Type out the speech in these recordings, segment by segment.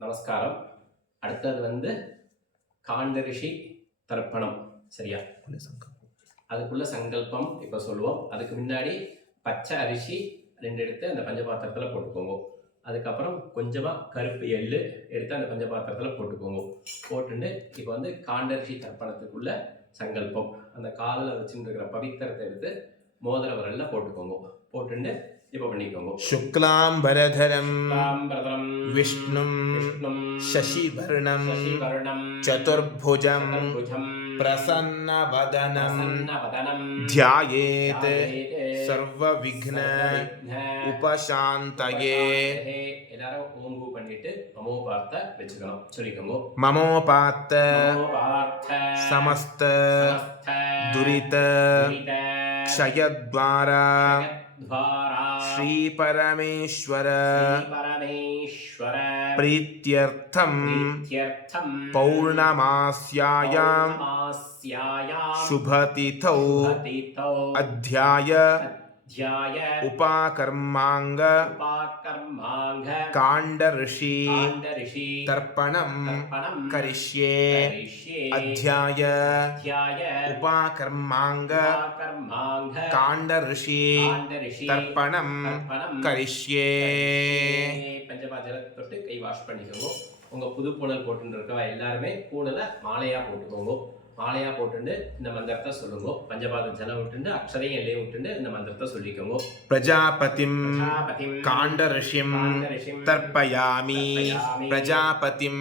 நமஸ்காரம். அடுத்தது வந்து காண்டரிஷி தர்ப்பணம். சரியா? அதுக்குள்ள சங்கல்பம் இப்போ சொல்லுவோம். அதுக்கு முன்னாடி பச்சை அரிசி 2 எடுத்து அந்த பஞ்சபாத்திரத்தில் போட்டுக்கோங்க. அதுக்கப்புறம் கொஞ்சமாக கருப்பு எள்ளு எடுத்து அந்த பஞ்சபாத்திரத்தில் போட்டுக்கோங்க. போட்டுட்டு இப்போ வந்து காண்டரிஷி தர்ப்பணத்துக்குள்ள சங்கல்பம். அந்த காலில் வச்சுட்டு இருக்கிற பவித்திரத்தை எடுத்து மோதிர விரல்ல போட்டுக்கோங்க. போட்டுட்டு இப்போ பண்ணிக்கோங்க. शुक्लांबरधरं विष्णुं शशिवर्णं चतुर्भुजं प्रसन्नवदनं ध्यायेत् सर्वविघ्न उपशान्तये. எல்லாரும் ஓம் பண்ணிட்டு மமோபார்த்த வெச்சுக்கணும். சொல்லிக்கோங்க. ममोपात्त समस्त दुरित क्षयद्वारा श्री परमेश्वर प्रीत्यर्थं पौर्णमास्यायां शुभतिथौ अध्याय उपाकर्मांग कांडऋषि तर्पणं करिष्ये. अध्याय उपाकर्मांग कांडऋषि तर्पणं करिष्ये. பஞ்சபாத்திரத்தை தொட்டு கை வாஷ் பண்ணிக்கோங்க. உங்க புது பூனல் போட்டு இருக்கவா எல்லாருமே பூனலை மாலையா போட்டுக்கோங்க. மாலையா போட்டு இந்த மந்திரத்தை சொல்லுங்க. பஞ்சபாத ஜலம் விட்டு அக்ஷரையும் எல்லையும் விட்டு இந்த மந்திரத்தை சொல்லிக்கோங்க. प्रजापतिं काण्डऋषिं तर्पयामि. प्रजापतिं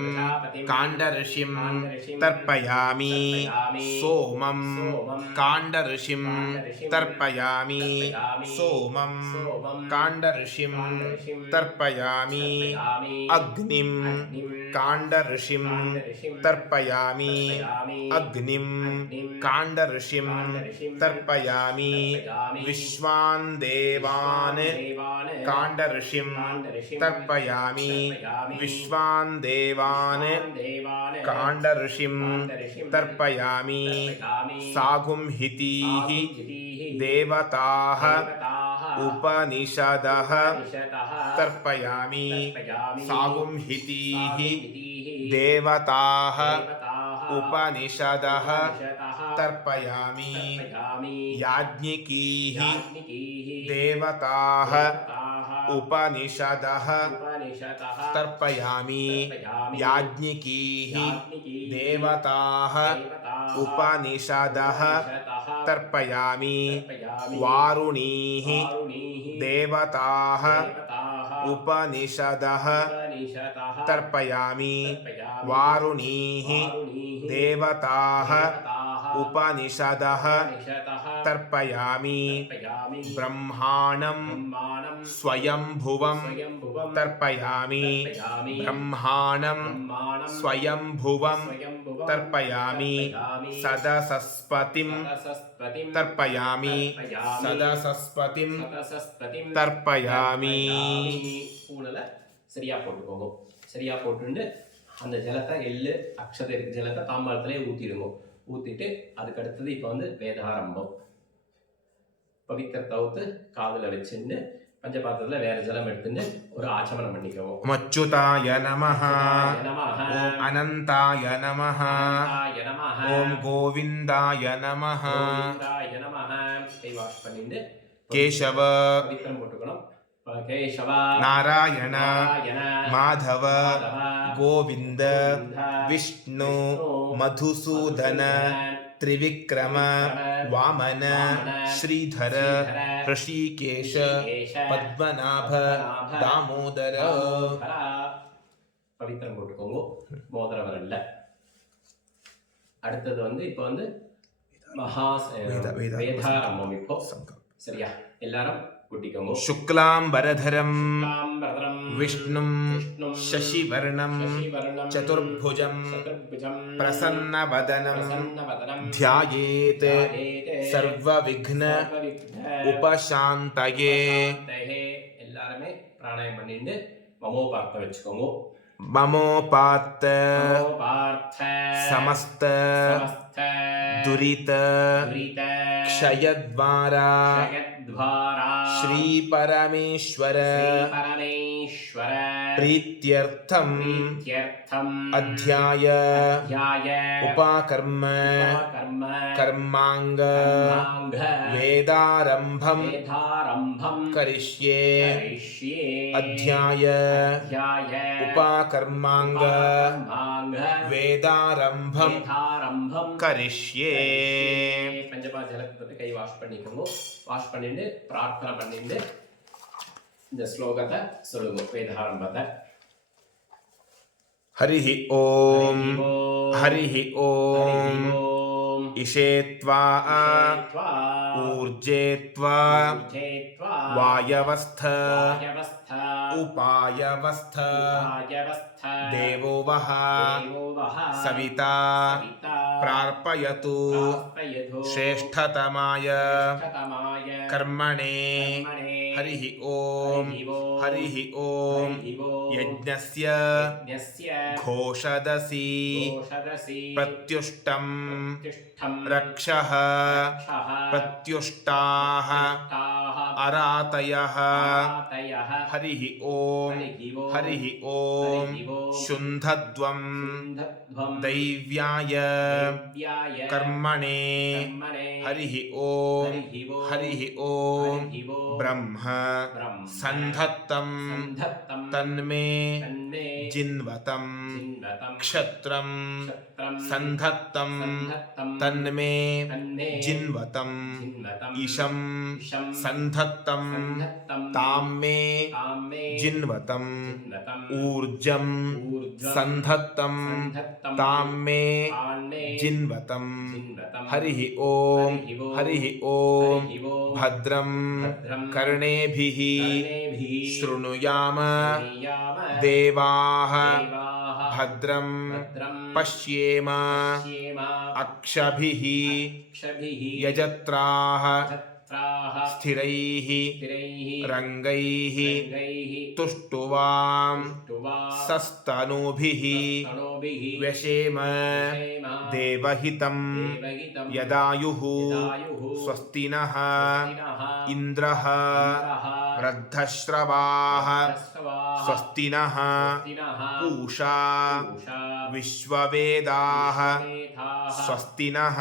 काण्डऋषिं तर्पयामि. सोमं काण्डऋषिं तर्पयामि. सोमं काण्डऋषिं तर्पयामि. अग्निं काण्डऋषिं तर्पयामि. अग्निं काण्डऋषिं तर्पयामि. विश्वान् देवान् काण्डऋषिं तर्पयामि. विश्वान् देवान् काण्डऋषिं तर्पयामि. सागुंहितीः देवताः उपनिषदः तर्पयामि. सागुंहितीः देवताः उपनिषदः तर्पयामि. याज्ञिकीः देवताः उपनिषदः तर्पयामि. याज्ञिकीः देवताः उपनिषदः तर्पयामि. वारुणीः देवताः उपनिषदः तर्पयामि. वारुणीः देवताः उपनिषदः तर्पयामि. ब्रह्माणं स्वयंभुवं तर्पयामि. ब्रह्माणं स्वयंभुवं तर्पयामि. सदसस्पतिं तर्पयामि. सदसस्पतिं तर्पयामि. பூனலை சரியா போட்டுக்கோங்க. சரியா போட்டு அந்த ஜலத்தை எள்ளு அக்ஷதை ஜலத்தை தாம்பாளத்திலே ஊற்றிடுங்க. ஊற்றிட்டு அதுக்கு அடுத்தது இப்போ வந்து வேதாரம்பம். பவித்திரத்தை ஊத்து காதில் வச்சுட்டு பஞ்சபாத்திரத்தில் வேற ஜலம் எடுத்துட்டு ஒரு ஆச்சமனம் பண்ணிக்கோங்க. அச்சுதாய நமஹ. ஓம் அனந்தாய நமஹ. ஓம் கோவிந்தாய நமஹ. கை வாஷ் பண்ணிட்டு கேசவ பவித்திரம் போட்டுக்கணும். கேசவ நாராயண மாதவ கோவிந்த விஷ்ணு மதுசூதன त्रिविक्रम वामन श्रीधर ऋषिकेश पद्मनाभ दामोदर. பவித்திரம் போட்டுக்கோங்க மோதிர விரல்ல. அடுத்தது வந்து இப்போ வந்து வேதாரம்பம். இப்போ சரியா? எல்லாரும் கூட்டிக்கோங்க. शुक्लांबरधरं विष्णुं शशिवर्णं चतुर्भुजं प्रसन्नवदनं ध्यायेत् सर्वविघ्न उपशान्तये. எல்லாருமே பிராணாயம் பண்ணிட்டு மமோபார்த்த வச்சுக்கோங்க. ममोपात्त समस्त दुरित क्षयद्वारा श्रीपरमेश्वर श्रीपरमेश्वर प्रीत्यर्थम् प्रीत्यर्थम् अध्याय अध्याय उपाकर्म कर्म कर्मांग कर्मांग वेदारंभम वेदारंभम करिष्ये करिष्ये अध्याय अध्याय उपाकर्मांग कर्मांग वेदारंभम वेदारंभम करिष्ये பஞ்சபா ஜலத்தை தொட்டு கை வாஷ் பண்ணிக்கோங்க. வாஷ் பண்ணிட்டு பிரார்த்தனை பண்ணிட்டு இந்த ஸ்லோகத்தை சொல்லுங்க. வேதாரம்பத்தை हरिः ओम हरिः ओम इषेत्वा ऊर्जेत्वा वायवस्थ उपायवस्थ देवो वः सविता प्रार्पयतु श्रेष्ठतमाय कर्मणे हरिः ओम हरिः ओम यज्ञस्य घोषदसि प्रत्युष्टं रक्षः प्रत्युष्टाः अरातयः हरिः ओम हरिः ओम शुन्धध्वं दैव्याय कर्मणे हरिः ओम हरिः ओम ब्रह्म सन्धत्तं तन्मे जिन्वतं क्षत्रं सन्धत्तं तन्मे जिन्वतं ईशं सन्धत्तं ताम्मे जिन्वतं ऊर्जं सन्धत्तं ताम्मे जिन्वतं हरिः ओम हरिः ओम भद्रं कर्णेभिः शृणुयाम देवाः भद्रं पश्येम अक्षभिः यजत्राः स्थिरैः रंगैः तुष्टुवां सस्तनूभिः व्यशेम देवहितं यदायुः स्वस्ति नः इन्द्रः वृद्धश्रवाः स्वस्ति नः पूषा विश्ववेदाः स्वस्ति नः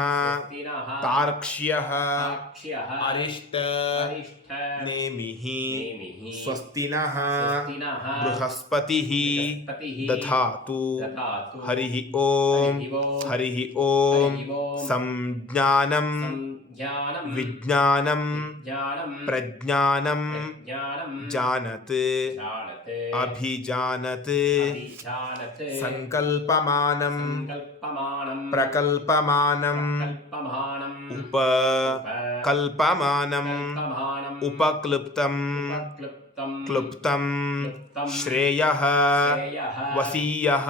तार्क्ष्यः अरिष्ट नेमिः स्वस्ति नः बृहस्पतिः दधातु हरिः ओम हरिः ओम संज्ञानं विज्ञानं प्रज्ञानं जानत् अभिजानत् संकल्पमानं प्रकल्पमानं उपकल्पमानं उपक्लुप्तं क्लुप्तं श्रेयः वसीयः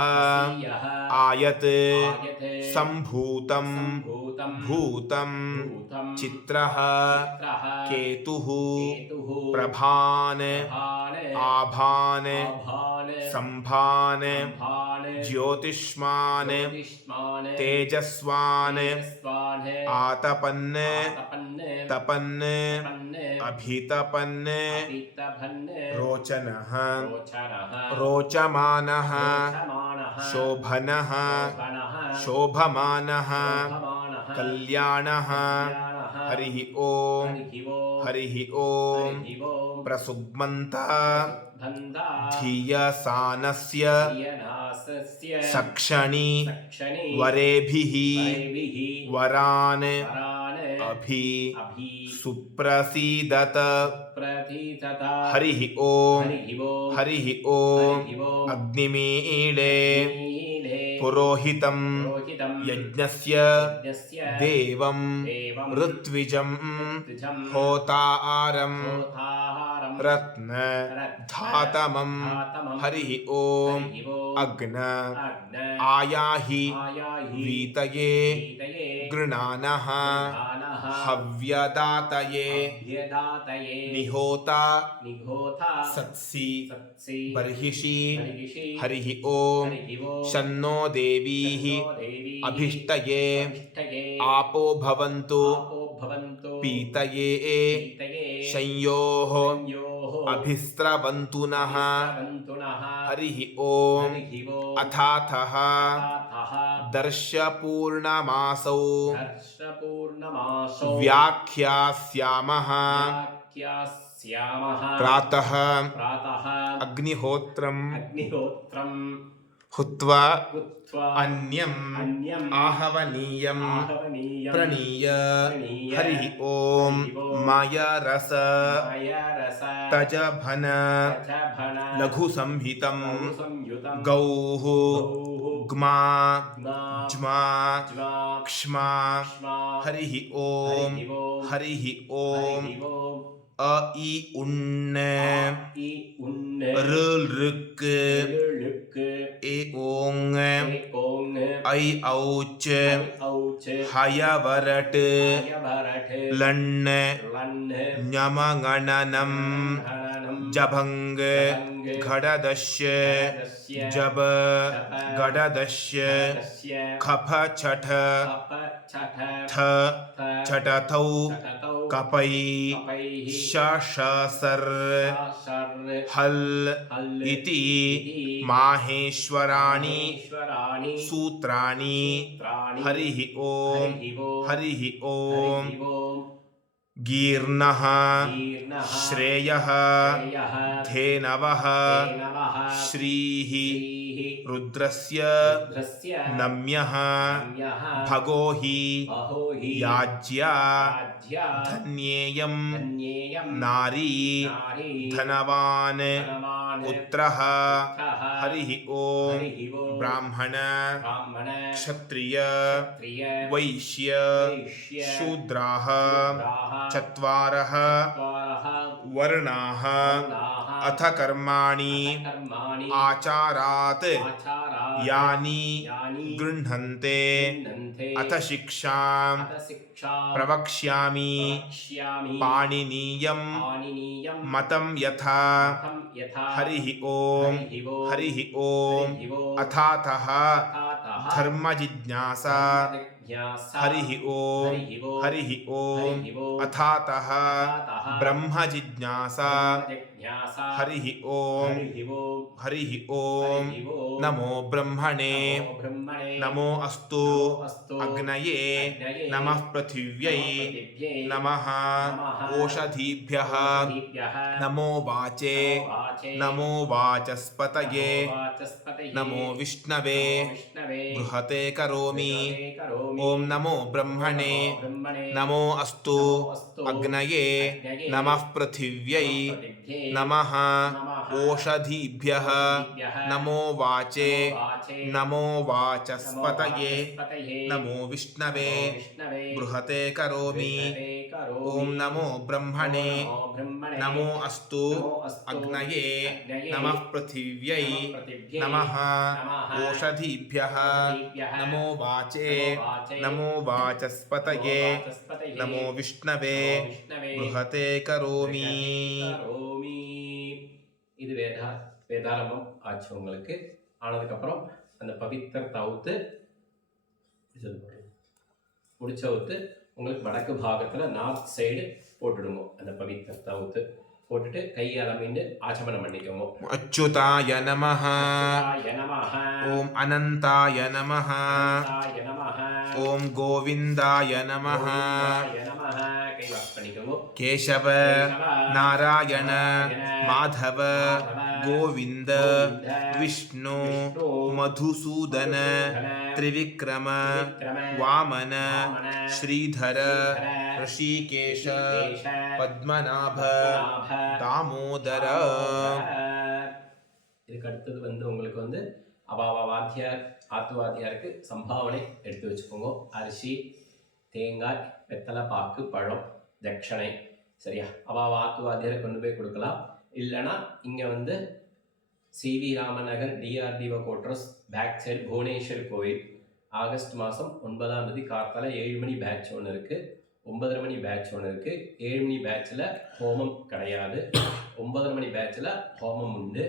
आयत् सम्भूतं भूतं चित्रः केतुः प्रभान् आभान् संभान् ज्योतिष्मान् तेजस्वान् आतपन् तपन् अभितपन् रोचनः रोचमानः शोभनः शोभमानः कल्याणः हरिः ओम हरिः ओम प्रसुग्मन्ता धियसानस्य सक्षणि वरेभिः वरान् अभि सुप्रसीदत हरिः ओम हरिः ओम अग्निमीळे पुरोहितं यज्ञस्य देवं ऋत्विजं होतारं रत्न धातमं हरिः ओम अग्न आयाहि वीतये गृणानः हव्यदातये निहोता सत्सि बर्हिषि हरिः ओम शन्नो देवीः अभिष्टये आपो भवन्तु पीतये संयोः अभिस्रवन्तु नः हरिः ॐ अथाथः दर्शपूर्णमासौ व्याख्यास्यामः प्रातः अग्निहोत्रम् हुत्वा अन्यम् आहवनीयम् प्रणीय हरिः ॐ मायारस तजभन लघुसंहितं गौः ग्मा ज्मा क्ष्मा हरिः ॐ अ इ उन्न ऋ ए ओं ऐ औच हयवरट लण् ञमगणनं जभङ्ग घटदश्य जब गडदश्य खफ छठ थ छटथौ कपै शशसर हल इति माहेश्वराणि सूत्राणि हरिः ॐ गीर्णः श्रेयः धेनवः श्रीः रुद्रस्य नम्यः भगोहि याज्या धन्येयं नारी धनवान् पुत्रः हरिः ॐ ब्राह्मण क्षत्रिय वैश्य शूद्राः चत्वारः वर्णाः अथ कर्माणि आचारात् यानि गृह्णन्ते अथ शिक्षां प्रवक्ष्यामि पाणिनीयं मतं यथा हरिः ॐ अथातः धर्मजिज्ञासा हरिः ॐ अथातः ब्रह्मजिज्ञासा हरिः ॐ नमो ब्रह्मणे नमो अस्तु अग्नये नमः पृथिव्यै नमः ओषधीभ्यः नमो वाचे नमो वाचस्पतये नमो विष्णवे बृहते करोमि ॐ नमो ब्रह्मणे नमो अस्तु अग्नये नमः पृथिव्यै नमः ओषधीभ्यः नमो वाचे नमो वाचस्पतये नमो विष्णवे बृहते करोमि ॐ नमो ब्रह्मणे नमो अस्तु अग्नये नमः पृथिव्यै नमः ओषधीभ्यः नमो वाचे नमो वाचस्पतये नमो विष्णवे बृहते करोमि. இது வேதாரம்பம் ஆச்சு உங்களுக்கு. ஆனதுக்கப்புறம் அந்த பவித்திர தவுத்து முடிச்சவுத்து உங்களுக்கு வடக்கு பாகத்தில் நார்த் சைடு போட்டுடுங்க. அந்த பவித்திர தவுத்து போட்டுட்டு கையால மீண்டு ஆச்சமனம் பண்ணிக்கோங்க. அச்சுதாய நமஹ ஓம் அனந்தாய நமஹ ஓம் கோவிந்தாய நமஹ கை வாஷ் பண்ணிக்கோங்க. கேசவ நாராயண மாதவ கோவிந்த விஷ்ணு மதுசூதன त्रिविक्रम वामन श्रीधर ऋषिकेश पद्मनाभ दामोदर. இதுக்கு அடுத்தது உங்களுக்கு அவாவா வாத்தியார் ஆத்துவாத்தியாருக்கு சம்பாவனை எடுத்து வச்சுக்கோங்க. அரிசி, தேங்காய், வெத்தலை பாக்கு, பழம், தட்சணை. சரியா? அவாவா ஆத்துவாத்தியாரை கொண்டு போய் கொடுக்கலாம். இல்லைன்னா இங்கே C V Ramanagar DRDO quarters back side Bhuvaneshwar கோயில் ஆகஸ்ட் மாதம் 9ஆம் தேதி கார்த்தால 7 மணி பேட்ச் ஒன்று இருக்குது, 9:30 மணி பேட்ச் ஒன்று இருக்குது. 7 மணி பேட்சில் ஹோமம் கிடையாது, 9:30 மணி பேட்சில் ஹோமம் உண்டு.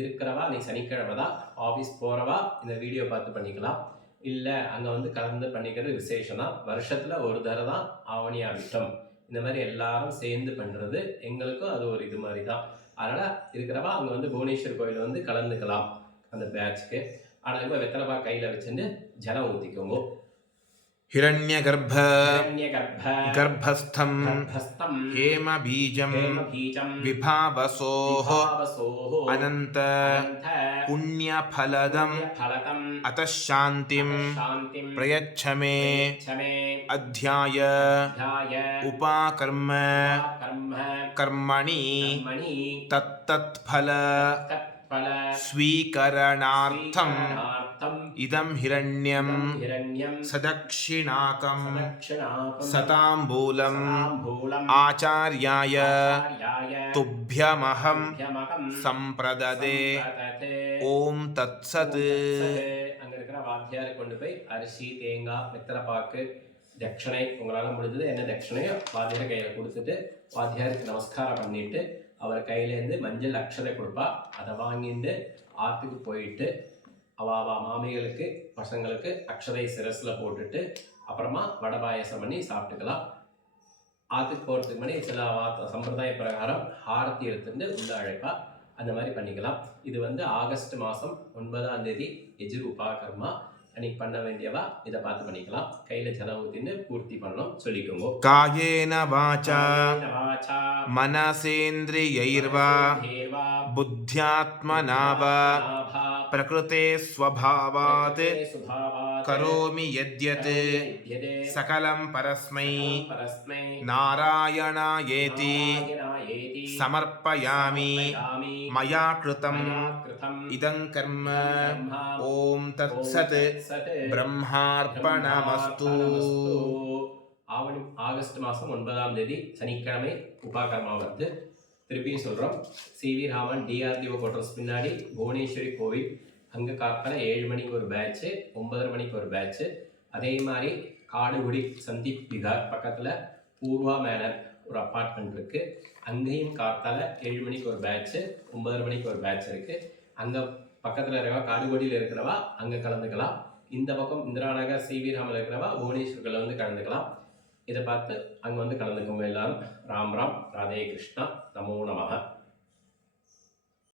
இருக்கிறவா நீ சனிக்கிழமை தான் ஆஃபீஸ் போகிறவா இந்த வீடியோ பார்த்து பண்ணிக்கலாம். இல்லை அங்கே கலந்து பண்ணிக்கிறது விசேஷம் தான். வருஷத்தில் ஒரு தடவை தான் ஆவணி ஆவிட்டம் இந்த மாதிரி எல்லாரும் சேர்ந்து பண்ணுறது எங்களுக்கும் அது ஒரு இது மாதிரி தான். அதனால் இருக்கிறவா அங்கே வந்து புவனேஸ்வர் கோயில் வந்து கலந்துக்கலாம் அந்த பேட்ச்க்கு. ஆனால் இப்போ வெத்தலைப்பா கையில் வச்சுட்டு ஜலம் ஊற்றிக்கோங்க. हिरण्यगर्भ गर्भस्थं हेमबीजं विभावसोः अनन्त पुण्यफलदम् अतः शान्तिं प्रयच्छ मे अध्याय उपाकर्म कर्मणि तत्तत्फल स्वीकरणार्थम् इदं हिरण्यं सदक्षिणाकं सताम्बूलम् आचार्याय तुभ्यमहं सम्प्रददे ओम तत्सत्. அங்கே இருக்கிற வாத்தியாரை கொண்டு போய் அரிசி, தேங்காய், வெத்தலைப்பாக்கு, தட்சணை உங்களால் முடிஞ்சது என்ன தட்சணையோ வாத்தியார் கையில் கொடுத்துட்டு வாத்தியாருக்கு நமஸ்காரம் பண்ணிட்டு அவர் கையிலேருந்து மஞ்சள் அக்ஷதை கொடுப்பா. அதை வாங்கிட்டு ஆற்றுக்கு போயிட்டு அவா மாமிகளுக்கு பசங்களுக்கு அக்ஷதை சிரஸில் போட்டுட்டு அப்புறமா வடை பாயசம் பண்ணி சாப்பிட்டுக்கலாம். ஆற்றுக்கு போகிறதுக்கு முன்னாடி சில சம்பிரதாய பிரகாரம் ஆரத்தி எடுத்துட்டு உள்ள அழைப்பா. அந்த மாதிரி பண்ணிக்கலாம். இது வந்து ஆகஸ்ட் மாதம் 9ஆம் தேதி எஜுர் உபாகர்மா அன்னைக்கு பண்ண வேண்டியவா இதை பார்த்து பண்ணிக்கலாம். கையில் ஜலம் ஊற்றின்னு பூர்த்தி பண்ணணும் சொல்லிக்கோங்க. காயேன வாசா மனசேந்திரியைர்வா புத்யாத்மனா வா प्रकृते स्वभावात् करोमि यद्यत् सकलं परस्मै नारायणायेति समर्पयामि मया कृतं इदं कर्म ओम तत्सत् ब्रह्मार्पणमस्तु. ஆகஸ்ட் மாதம் 9ஆம் தேதி சனிக்கிழமை உபாகர்மா வருது. திருப்பியும் சொல்கிறோம், சிவி ராமன் டிஆர்டிஓ குவார்டர்ஸ் பின்னாடி புவனேஸ்வரி கோவில் அங்கே காத்தால 7 மணிக்கு ஒரு பேட்ச்சு, 9:30 மணிக்கு ஒரு பேட்ச்சு. அதே மாதிரி காடுகுடி சந்தீப் விகார் பக்கத்தில் பூர்வா மேனர் ஒரு அப்பார்ட்மெண்ட் இருக்குது. அங்கேயும் காத்தால 7 மணிக்கு ஒரு பேட்ச்சு, 9:30 மணிக்கு ஒரு பேட்ச் இருக்குது. அங்கே பக்கத்தில் இருக்கிறவா காடுகுடியில் இருக்கிறவா அங்கே கலந்துக்கலாம். இந்த பக்கம் இந்திரா நகர் சிவி ராமன் இருக்கிறவா புவனேஸ்வரில் வந்து கலந்துக்கலாம். இதை பார்த்து அங்கே வந்து கலந்துக்கோங்க எல்லாரும். ராம் ராம், ராதே கிருஷ்ணா, நமோ நமः.